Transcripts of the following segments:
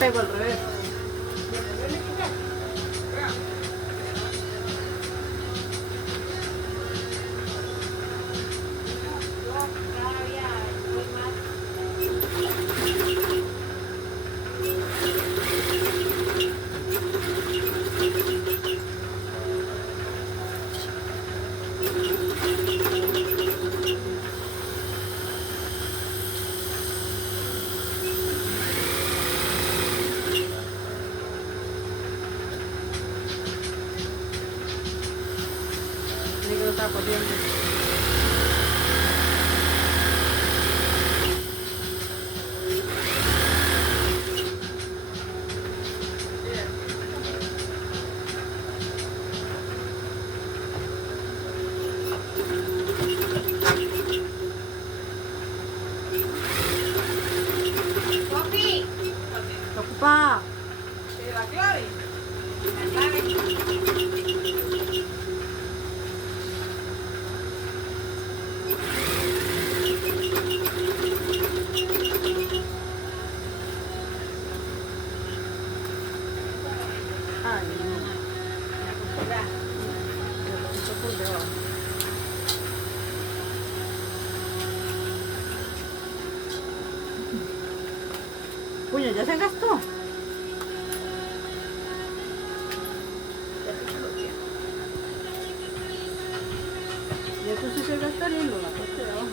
pego al revés. Negro está corriendo. Ocupa. La clave. Ay, no. Por debajo. Puño, ya se gastó. Y esto sí se gasta lindo, la parte de abajo.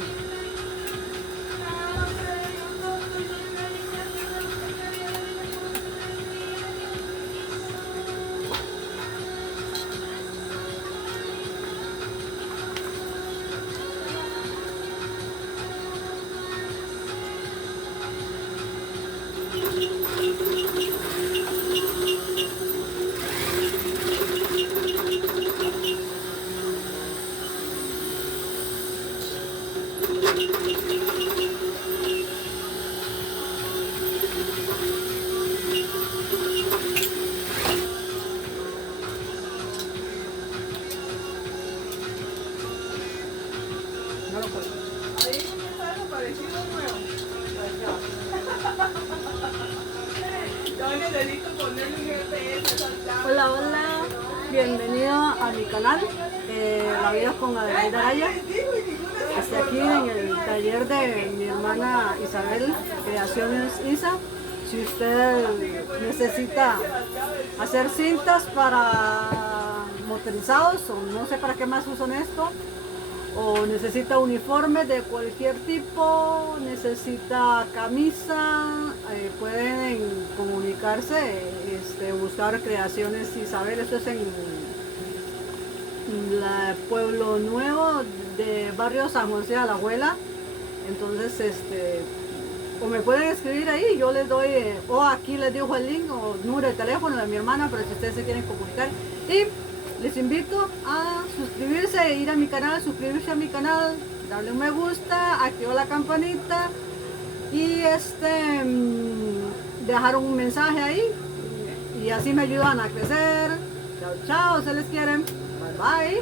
No lo puedo. Ahí está desaparecido nuevo. Yo necesito ponerle un GPS a Santiago. Hola, hola. Bienvenido a mi canal. La vida con Adelaida Araya. Estoy aquí en el taller de mi hermana Isabel, Creaciones Isa. Si usted necesita hacer cintas para motorizados o no sé para qué más usan esto, o necesita uniformes de cualquier tipo, necesita camisa, pueden comunicarse, buscar Creaciones Isabel. Esto es en Pueblo Nuevo de barrio San José de la Abuela. Entonces o me pueden escribir ahí, yo les doy, o aquí les dejo el link o número de teléfono de mi hermana, pero si ustedes se quieren comunicar. Y les invito a suscribirse, ir a mi canal, suscribirse a mi canal, darle un me gusta, activar la campanita y dejar un mensaje ahí, y así me ayudan a crecer. Chao, chao, se les quieren. Bye, bye.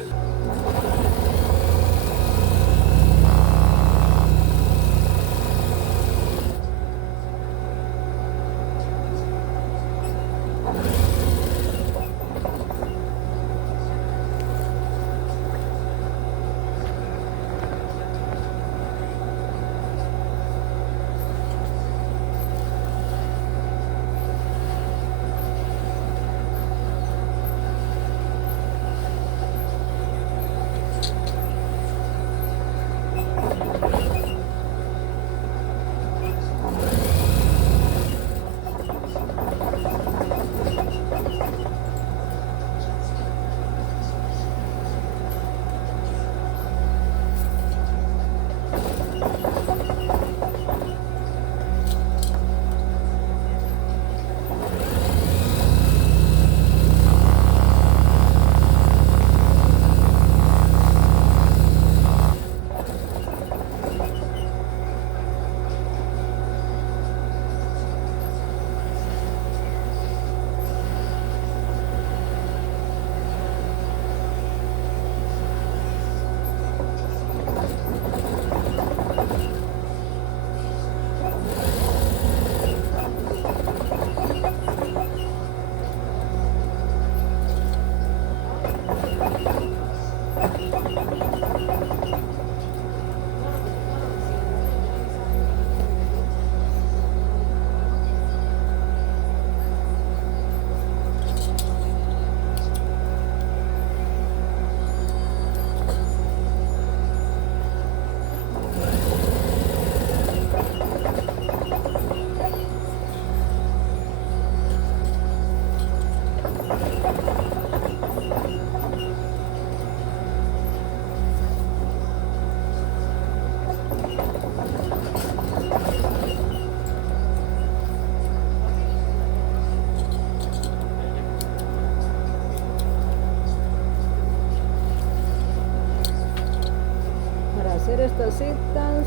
cintas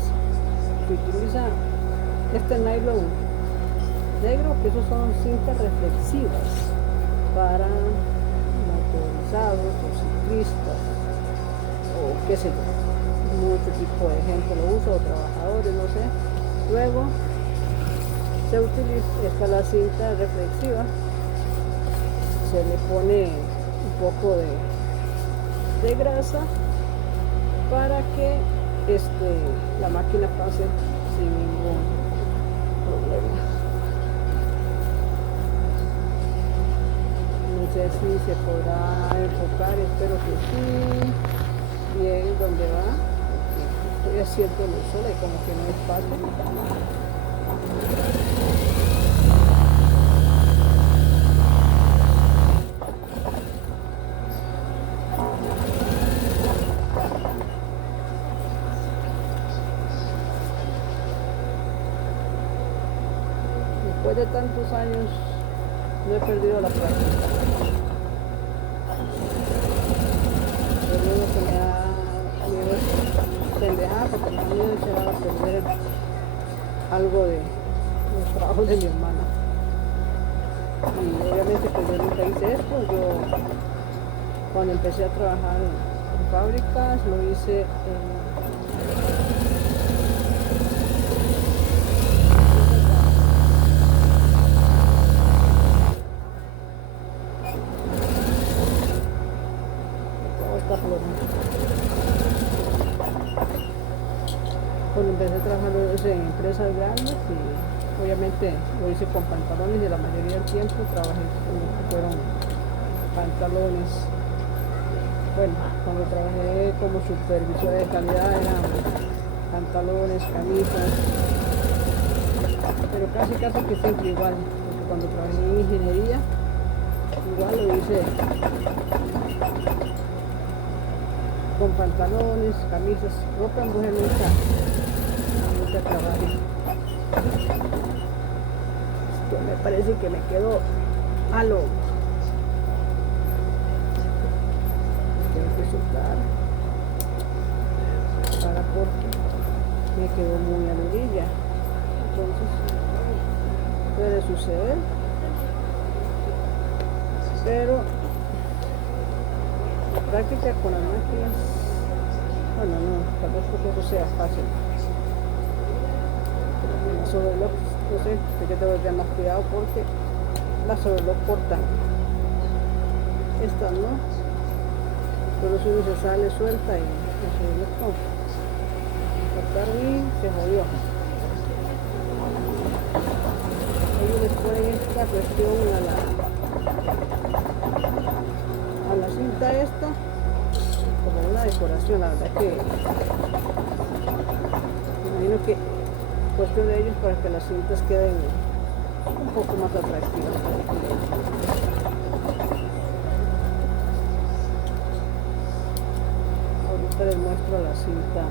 se utiliza este nylon negro, que esos son cintas reflexivas para motorizados o ciclistas o qué sé yo, mucho tipo de gente lo usa, o trabajadores, no sé. Luego se utiliza la cinta reflexiva, se le pone un poco de grasa para que la máquina pase sin ningún problema. No sé si se podrá enfocar, espero que sí, bien donde va, porque estoy haciéndolo sola y como que no es fácil. Después de tantos años no he perdido la práctica. Pero lo que me da miedo es pendejada, porque me da miedo echar a perder algo de los trabajos de mi hermana. Y obviamente pues yo nunca hice esto. Yo cuando empecé a trabajar en fábricas lo hice en cuando empecé a trabajar en empresas grandes, y obviamente lo hice con pantalones, y la mayoría del tiempo trabajé con lo que fueron pantalones. Bueno, cuando trabajé como supervisor de calidad eran pantalones, camisas, pero casi que siempre igual, porque cuando trabajé en ingeniería igual lo hice con pantalones, camisas, ropa en mujer nunca trabajé. Esto me parece que me quedó a lo tengo que soltar para porque me quedó muy a la orilla, entonces puede suceder, pero la práctica con las máquinas, bueno, no, tal vez porque eso sea fácil. Las overlock, no sé, hay que tener más cuidado porque las overlock cortan. Estas no, pero si uno se sale suelta y las overlock no. Cortaron y se jodió. Ellos les ponen esta cuestión a la cinta esta como una decoración, la verdad que me imagino que cuestión de ellos para que las cintas queden un poco más atractivas para el cliente. Ahorita les muestro la cinta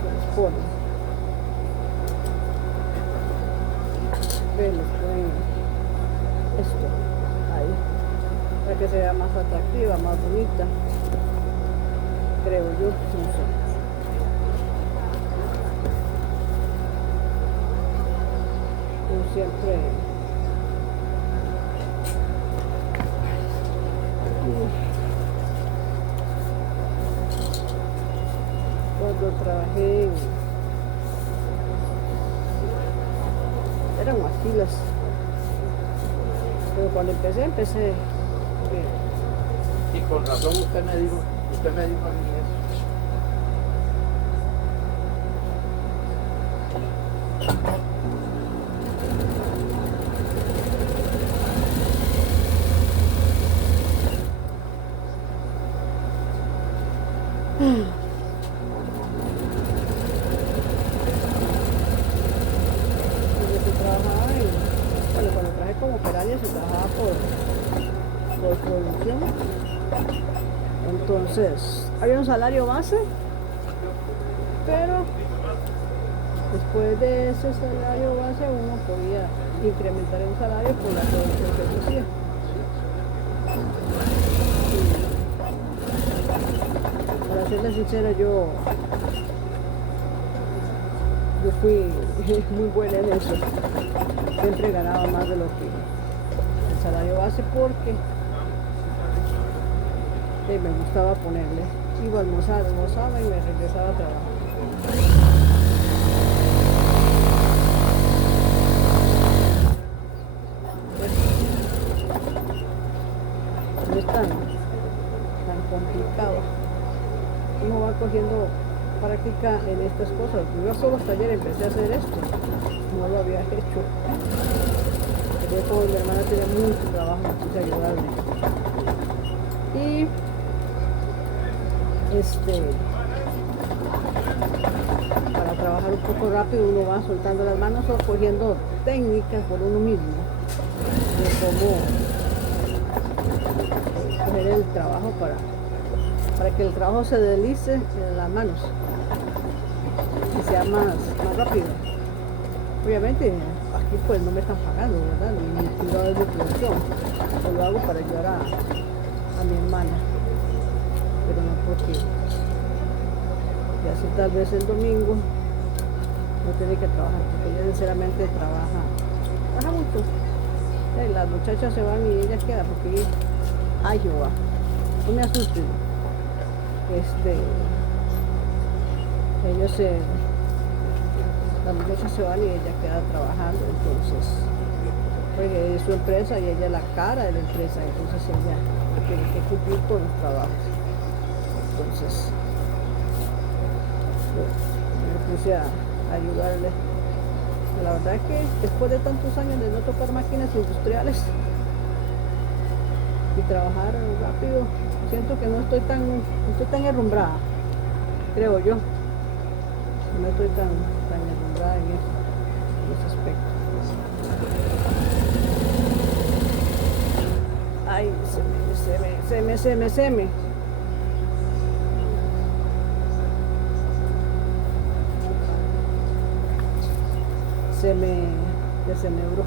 que les ponen. Ven, les ponen esto ahí para que sea más atractiva, más bonita, creo yo, no sé. Yo siempre cuando trabajé eran maquilas, pero cuando empecé y con razón usted me dijo a mí eso. Cuando trabajé como operaria se trabajaba por producción, entonces había un salario base, pero después de ese salario base uno podía incrementar el salario por la producción que se hacía. Para serles sincera, yo fui muy buena en eso. Siempre ganaba más de lo que el salario base porque me gustaba ponerle. Iba a almorzar, almorzaba y me regresaba a trabajar. No es tan complicado. Uno va cogiendo práctica en estas cosas. Yo solo hasta ayer empecé a hacer esto. No lo había hecho. Quería, como mi hermana tenía mucho trabajo, me quise ayudarme. Y para trabajar un poco rápido uno va soltando las manos o cogiendo técnicas por uno mismo de cómo coger el trabajo para que el trabajo se deslice en las manos y sea más rápido. Obviamente aquí pues no me están pagando, ¿verdad? Ni cuidado de producción, lo hago para ayudar a mi hermana, pero no porque ya si tal vez el domingo no tiene que trabajar, porque ella sinceramente trabaja mucho. Las muchachas se van y ella queda porque ay Jehová, no me asusten. Las muchachas se van y ella queda trabajando, entonces porque es su empresa y ella es la cara de la empresa, entonces ella tiene que cumplir con los trabajos. Entonces me puse a ayudarle. La verdad es que después de tantos años de no tocar máquinas industriales y trabajar rápido, siento que no estoy tan herrumbrada, creo yo. No estoy tan herrumbrada en ese aspecto. Ay, se me. Se me descenebró.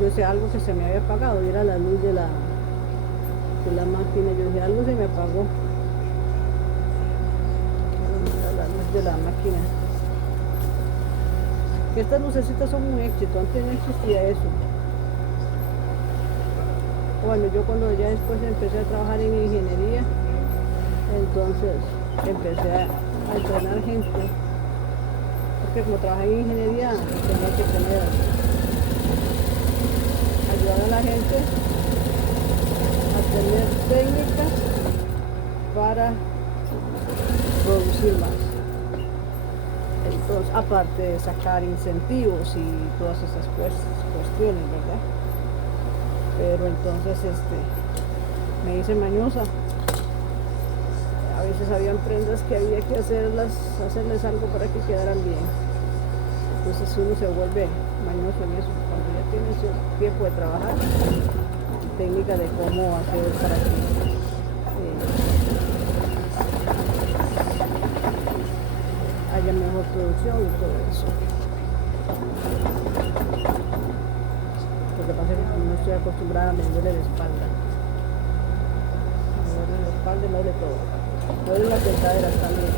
Yo decía algo que se me había apagado y era la luz de la máquina. Yo dije algo se me apagó. Era la luz de la máquina. Estas lucecitas son un éxito, antes no existía eso. Bueno, yo cuando ya después empecé a trabajar en ingeniería, entonces empecé a entrenar gente, porque como trabajé en ingeniería tenía que ayudar a la gente a tener técnicas para producir más. Entonces, aparte de sacar incentivos y todas esas cuestiones, ¿verdad? Pero entonces me hice mañosa. A veces habían prendas que había que hacerles algo para que quedaran bien. Entonces uno se vuelve mañoso en eso. Cuando ya tienes tiempo de trabajar, técnica de cómo hacer para que haya mejor producción y todo eso. Lo que pasa es que no estoy acostumbrada a venderle la espalda. Me duele la espalda y me duele todo. Me duele las sentaderas también.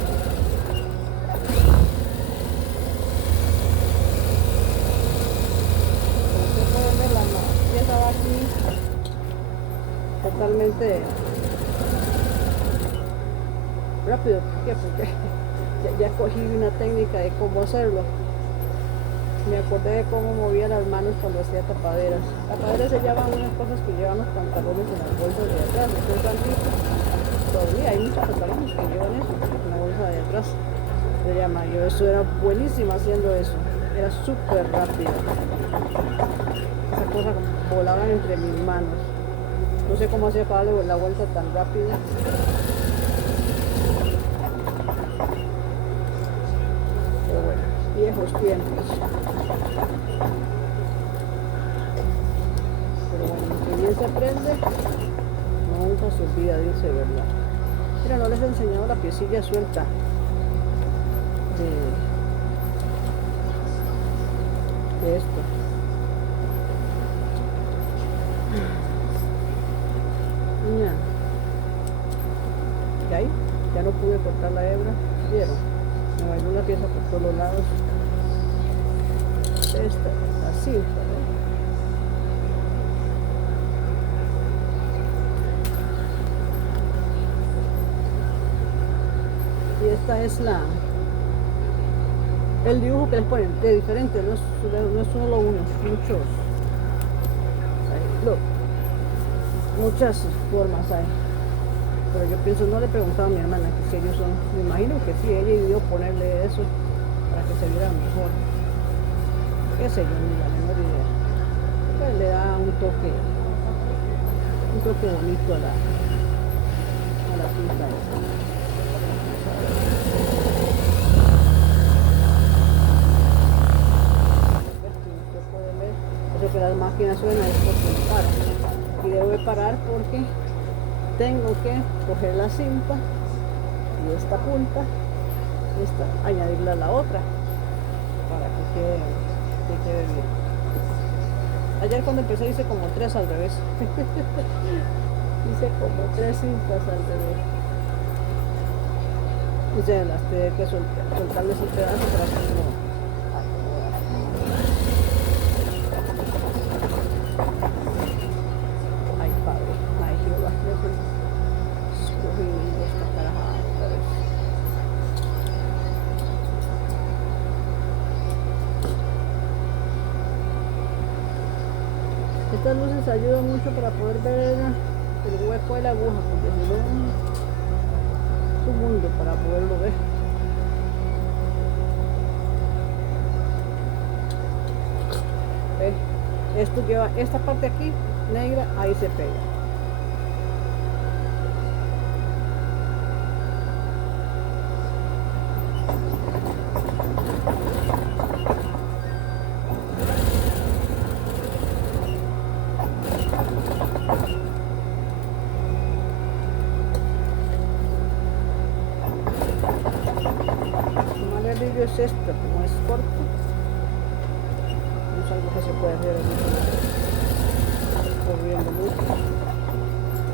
Como ustedes pueden ver, la pieza va aquí totalmente rápido. ¿Por qué? Porque ya cogí una técnica de cómo hacerlo. Me acordé de cómo movía las manos cuando hacía tapaderas. Tapaderas se llaman unas cosas que llevan los pantalones en las bolsas de atrás. Ustedes han visto, todavía hay muchos pantalones que llevan eso en la bolsa de atrás. Se llama, yo eso era buenísima haciendo eso. Era súper rápido. Esa cosa volaban entre mis manos. No sé cómo hacía para darle la vuelta tan rápida. Pero bueno, viejos tiempos. Pero bueno, que bien se aprende, nunca se olvida, dice, ¿verdad? Mira, no les he enseñado la piecilla suelta de esto. Mira, ahí, ya no pude cortar la hebra, vieron, me bailó la pieza por todos los lados. Esta es la cinta, ¿no? Y esta es el dibujo que les ponen, de diferente, no es solo uno, muchos, muchas formas hay. Pero yo pienso, no le he preguntado a mi hermana que si ellos son, me imagino que sí, ella debió ponerle eso para que se viera mejor. Qué sé yo, ni la menor idea. Pues le da un toque bonito a la cinta esta. Usted puede ver, eso que las máquinas suenan es porque no para. Y debo de parar porque tengo que coger la cinta y esta punta, añadirla a la otra para que quede bien. Ayer cuando empecé hice como 3 al revés. Hice como 3 cintas al revés. Y se las tuve que soltarles un pedazo para que no. Ay, padre, ay, Jehová, escogí esta caraja otra vez. Estas luces ayudan mucho para poder ver el hueco de la aguja, porque si no es un mundo para poderlo ver. ¿Ve? Esto lleva esta parte aquí negra, ahí se pega. El vidrio es esto, como es corto, no es algo que se puede hacer corriendo mucho.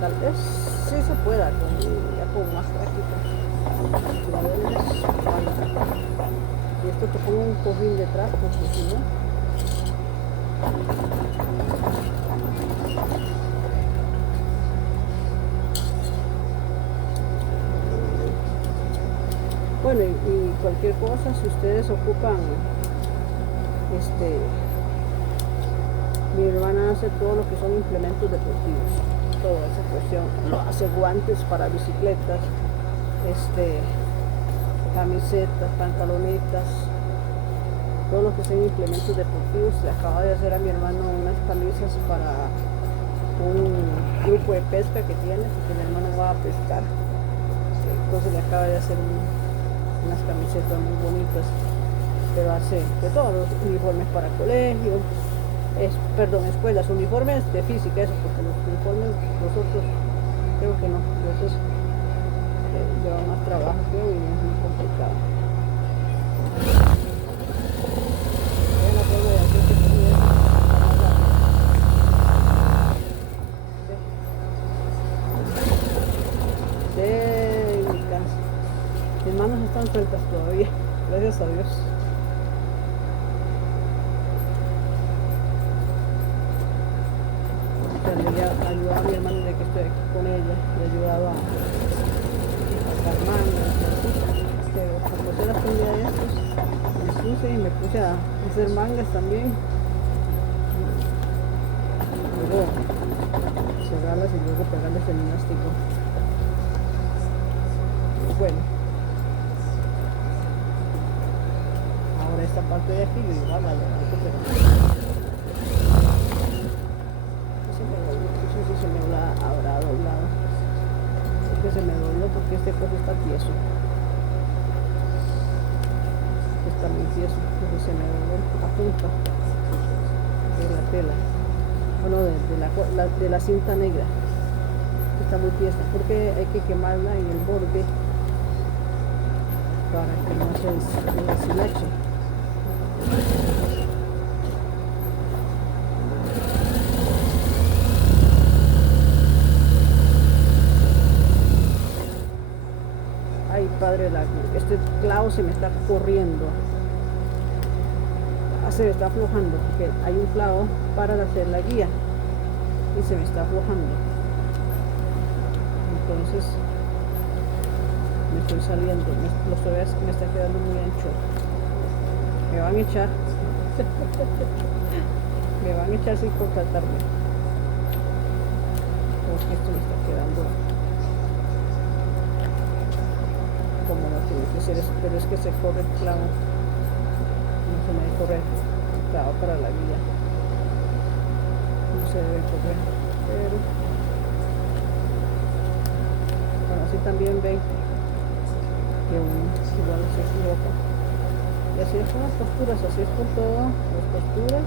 Tal vez sí se pueda, ya con más práctica. Y esto te pongo un cojín detrás, porque si no. Bueno, y cualquier cosa, si ustedes ocupan, mi hermana hace todo lo que son implementos deportivos, toda esa cuestión, hace guantes para bicicletas, camisetas, pantalonetas, todo lo que son implementos deportivos. Le acaba de hacer a mi hermano unas camisas para un grupo de pesca que tiene, porque mi hermano va a pescar, entonces le acaba de hacer unas camisetas muy bonitas, pero hace de todos los uniformes para colegio, escuelas, uniformes de física, eso, porque los uniformes, los otros, creo que no, esos lleva más trabajo, creo, y es muy complicado. Ya no puedo hacer que mis manos están sueltas todavía, gracias a Dios. Le ayudaba a mi hermano de que estoy aquí con ella, le ayudaba a sacar mangas, pero como se las un día de estos, me puse y me puse a hacer mangas también. Luego cerrarlas y luego pegarles el elástico. Bueno. Esta parte de aquí yo igual la levanto, pero no sé si se me habrá doblado. Es que se me dobló porque este coso está tieso. Está muy tieso, entonces se me dobló la punta de la tela. Bueno, de la cinta negra. Está muy tiesa porque hay que quemarla en el borde para que no se deshilache. Ay, padre, este clavo se me está corriendo. Se me está aflojando porque hay un clavo para hacer la guía y se me está aflojando. Entonces me estoy saliendo, los veas que me está quedando muy ancho. Me van a echar. Me van a echar sin contratarme. Porque esto me está quedando como no tiene que ser, pero es que se corre el clavo. No se me debe correr el clavo para la guía. No se debe correr, pero bueno, así también ven que uno igual se equivoca. Y así es con las posturas, así es con todas las posturas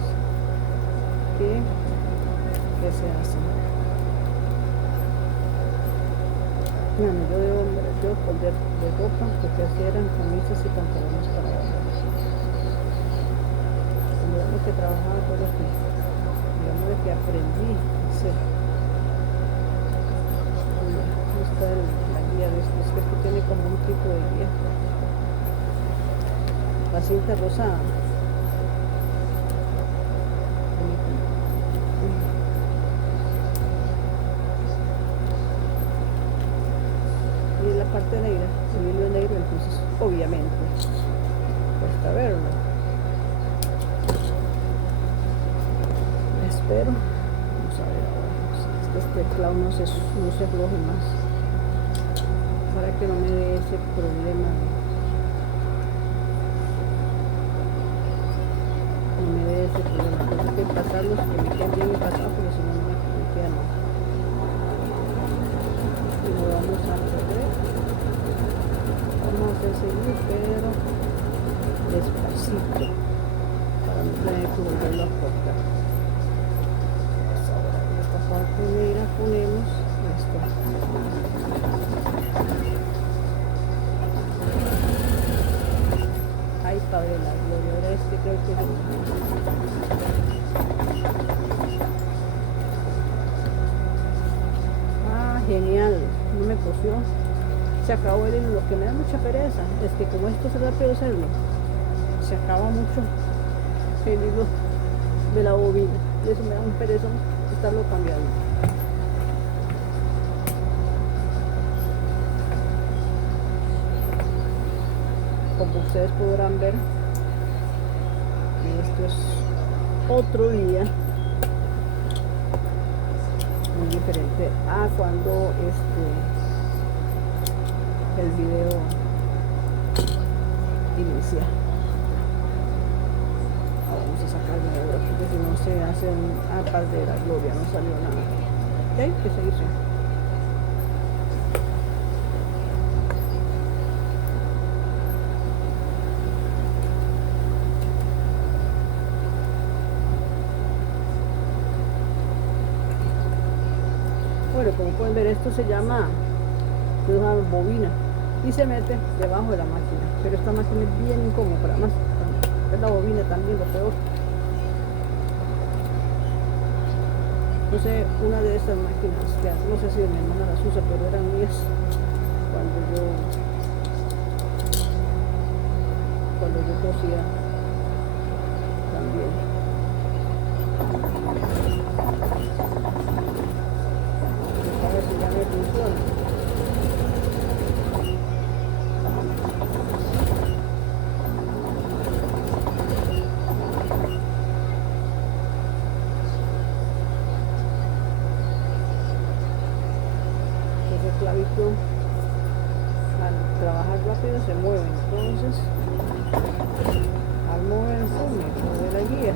que se hacen. Bueno, yo pondré de ropa porque así eran camisas y pantalones para hombres. Digamos que trabajaba todo lo que, digamos de que aprendí a hacer. Ahí está la guía de esto, es que esto tiene como un tipo de guía. La cinta rosada. Y la parte negra, el hilo negro, entonces obviamente cuesta verlo. Espero, vamos a ver ahora, es que este clavo no se afloje más para que no me dé ese problema. No me dé ese problema, tengo que empatarlos, que me queden bien empatados, porque si no me quedan. Y lo vamos a correr, vamos a hacer seguir, pero despacito para no tener que volverlo a cortar. Esta parte negra ponemos esto. Ay, padre, la gloria, ahora este creo que es genial, no me cosió, se acabó el hilo. Lo que me da mucha pereza es que como esto es rápido hacerlo, se acaba mucho el hilo de la bobina y eso me da un perezón estarlo cambiando. Como ustedes podrán ver, esto es otro día muy diferente a cuando el video inicia. Vamos a sacarlo de ahora porque si no se hace un par de la gloria, no salió nada. ¿Ok? ¿Qué se hizo? Bueno, como pueden ver, esto se llama una bobina y se mete debajo de la máquina, pero esta máquina es bien incómoda, más es la bobina también lo peor. No sé, una de estas máquinas que no sé si mi hermana las usa, pero eran mías cuando yo cosía también. A ver si ya me funciona. Ese clavito al trabajar rápido se mueve, entonces al moverse me mueve la guía.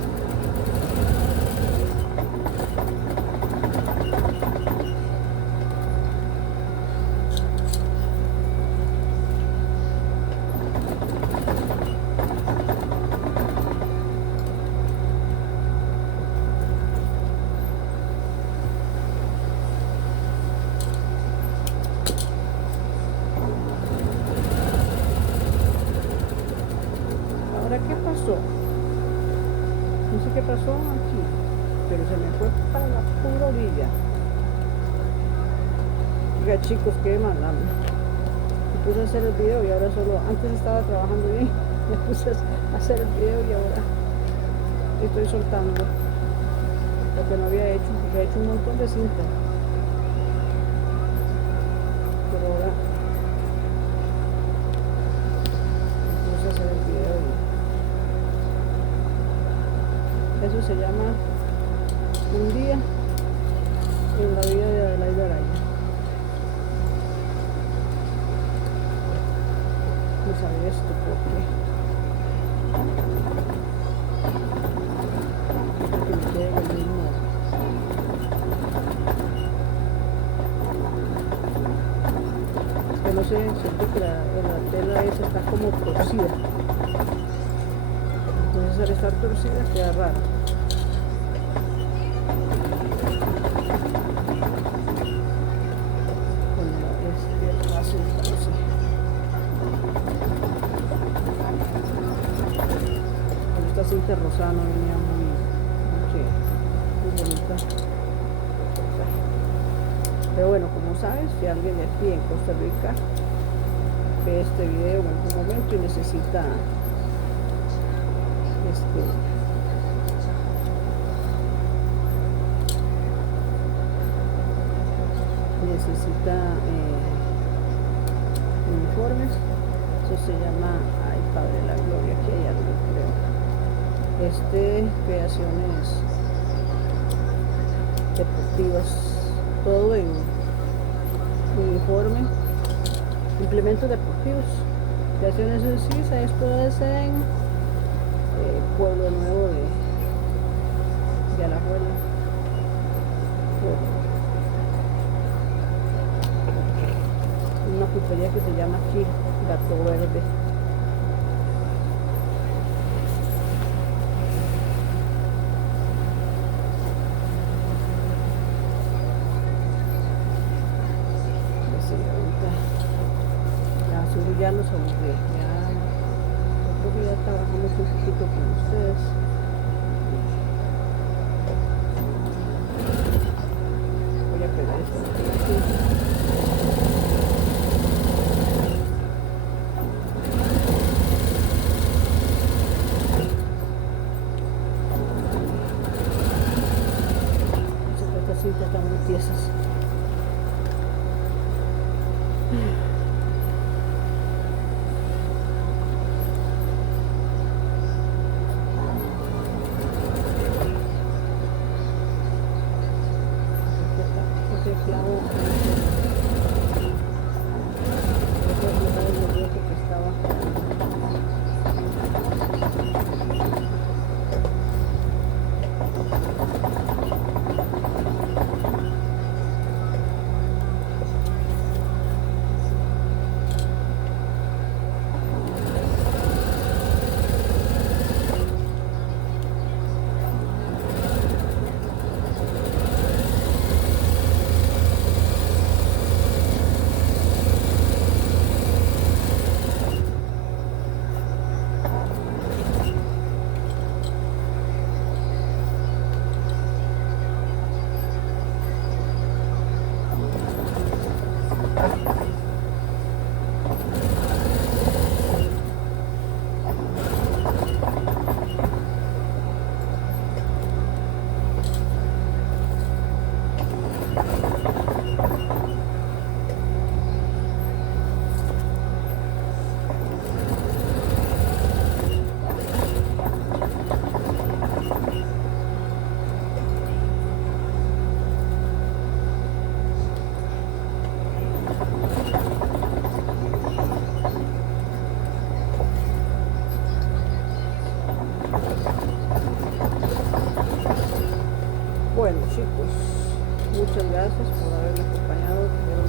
¿Qué pasó? No sé qué pasó aquí, pero se me fue para la pura orilla. Oiga, chicos, qué malandro. puse a hacer el video y ahora solo, antes estaba trabajando bien, me puse a hacer el video y ahora estoy soltando lo que no había hecho, porque he hecho un montón de cinta, pero ahora me puse a hacer el video y eso se llama un día en la vida de Adelaida Araya. Vamos a ver esto porque me quede el mismo. Es que no sé, siento que la tela esa está como torcida, entonces al estar torcida queda raro. Esta cinta rosada no venía muy bonita, pero bueno, como sabes, si alguien de aquí en Costa Rica ve este video en algún momento y necesita uniformes, eso se llama, ay Padre de la Gloria, aquí hay algo creo, creaciones deportivas, todo en uniforme, implementos deportivos, creaciones en Suiza, esto es en Pueblo Nuevo de Alajuela. Una pulpería que se llama aquí Gato Verde. Ya los aburrí, yo creo que ya trabajamos un poquito con ustedes. Voy a pegar esto aquí. Estas cintas están muy tiesas. Bueno chicos, muchas gracias por haberme acompañado.